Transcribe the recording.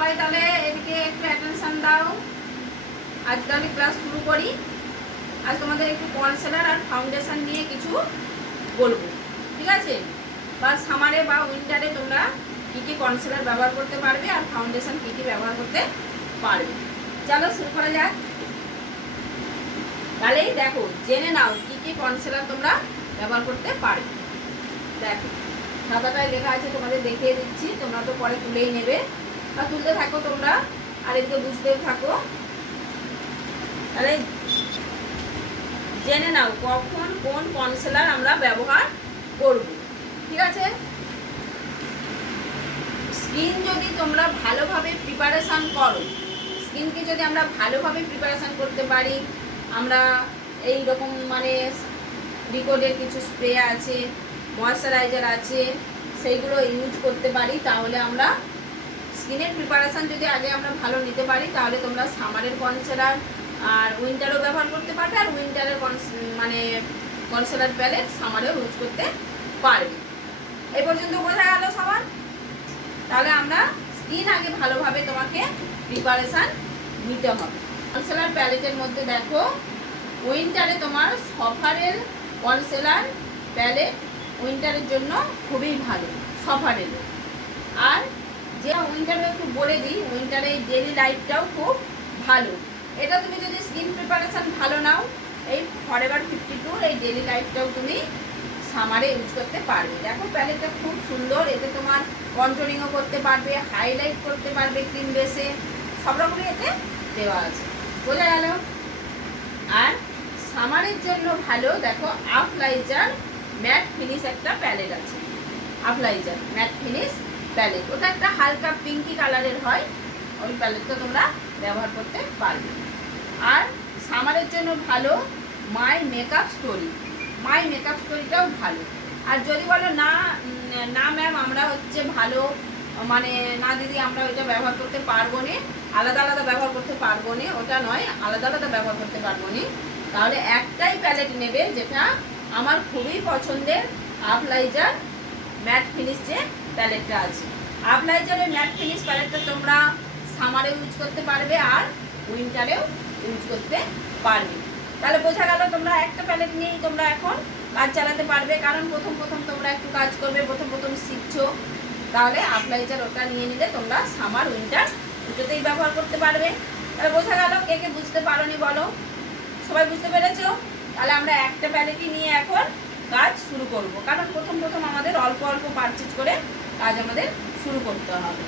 সবাই তাহলে এদিকে একটু অ্যাটেনশন দাও। আজ তাহলে ক্লাস শুরু করি। আজ তোমাদের একটু কনসিলার আর ফাউন্ডেশন নিয়ে কিছু বলবো, ঠিক আছে? বা সামারে বা উইন্টারে তোমরা কী কী কনসিলার ব্যবহার করতে পারবে আর ফাউন্ডেশন কী কী ব্যবহার করতে পারবে। চলো শুরু করা যাক। তাহলেই দেখো, জেনে নাও কী কী কনসিলার তোমরা ব্যবহার করতে পারবে। দেখো খাতাটায় লেখা আছে, তোমাদের দেখিয়ে দিচ্ছি, তোমরা তো পরে তুলেই নেবে বা তুলতে থাকো তোমরা, আর এদিকে বুঝতেও থাকো। তাহলে জেনে নাও কখন কোন কনসিলার আমরা ব্যবহার করব, ঠিক আছে? স্কিন যদি তোমরা ভালোভাবে প্রিপারেশান করো, স্কিনকে যদি আমরা ভালোভাবে প্রিপারেশান করতে পারি, আমরা এই রকম মানে রিকোডের কিছু স্প্রে আছে, ময়শ্চারাইজার আছে, সেইগুলো ইউজ করতে পারি, তাহলে আমরা স্কিনের প্রিপারেশান যদি আগে আমরা ভালো নিতে পারি, তাহলে তোমরা সামারের কনসিলার আর উইন্টারও ব্যবহার করতে পারবে, আর উইন্টারের মানে কনসিলার প্যালেট সামারেও ইউজ করতে পারবে। এই পর্যন্ত বোঝা গেল সবার? তাহলে আমরা স্কিন আগে ভালোভাবে তোমাকে প্রিপারেশান নিতে হবে। কনসিলার প্যালেটের মধ্যে দেখো, উইন্টারে তোমার সফারের কনসিলার প্যালেট উইন্টারের জন্য খুবই ভালো, সফারের। আর যে উইন্টারে একটু বলে দিই, উইন্টারে ডেলি লাইটটাও খুব ভালো। এটা তুমি যদি স্কিন প্রিপারেশান ভালো নাও, এই ফরএভার 52 এই ডেলি লাইটটাও তুমি সামারে ইউজ করতে পারবে। দেখো প্যালেটটা খুব সুন্দর, এতে তোমার কন্ট্রোলিংও করতে পারবে, হাইলাইট করতে পারবে, ক্রিম বেসে সব রকমই এতে দেওয়া আছে। বোঝা গেল? আর সামারের জন্য ভালো, দেখো আফলাইজার ম্যাট ফিনিশ একটা প্যালেট আছে, আফলাইজার ম্যাট ফিনিশ প্যালেট, ওটা একটা হালকা পিঙ্কি কালারের হয়, ওই প্যালেটটা তোমরা ব্যবহার করতে পারবে। আর সামারের জন্য ভালো my makeup story, my makeup স্টোরিটাও ভালো। আর যদি বলো না না ম্যাম আমরা হচ্ছে ভালো মানে না দিদি আমরা ওইটা ব্যবহার করতে পারবো না, আলাদা আলাদা ব্যবহার করতে পারবো না, ওটা নয়, আলাদা আলাদা ব্যবহার করতে পারবো না, তাহলে একটাই প্যালেট নেবে, যেটা আমার খুবই পছন্দের আফলাইজার ম্যাট ফিনিশ যে প্যালেটটা আছে। আফলাইজারের ম্যাট ফিনিশ প্যালেটটা তোমরা সামারেও ইউজ করতে পারবে আর উইন্টারেও ইউজ করতে পারবে। তাহলে বোঝা গেল তোমরা একটা প্যালেট নিয়েই তোমরা এখন কাজ চালাতে পারবে, কারণ প্রথম প্রথম তোমরা একটু কাজ করবে, প্রথম প্রথম শিখছো, তাহলে আফলাইজার ওটা নিয়ে নিলে তোমরা সামার উইন্টার দুটোতেই ব্যবহার করতে পারবে। তাহলে বোঝা গেল? কে কে বুঝতে পারোনি বলো? সবাই বুঝতে পেরেছো? তাহলে আমরা একটা প্যালেটই নিয়ে এখন কাজ শুরু করব, কারণ প্রথম প্রথম আমাদের অল্প অল্প পারচেজ করে কাজ আমাদের শুরু করতে হবে।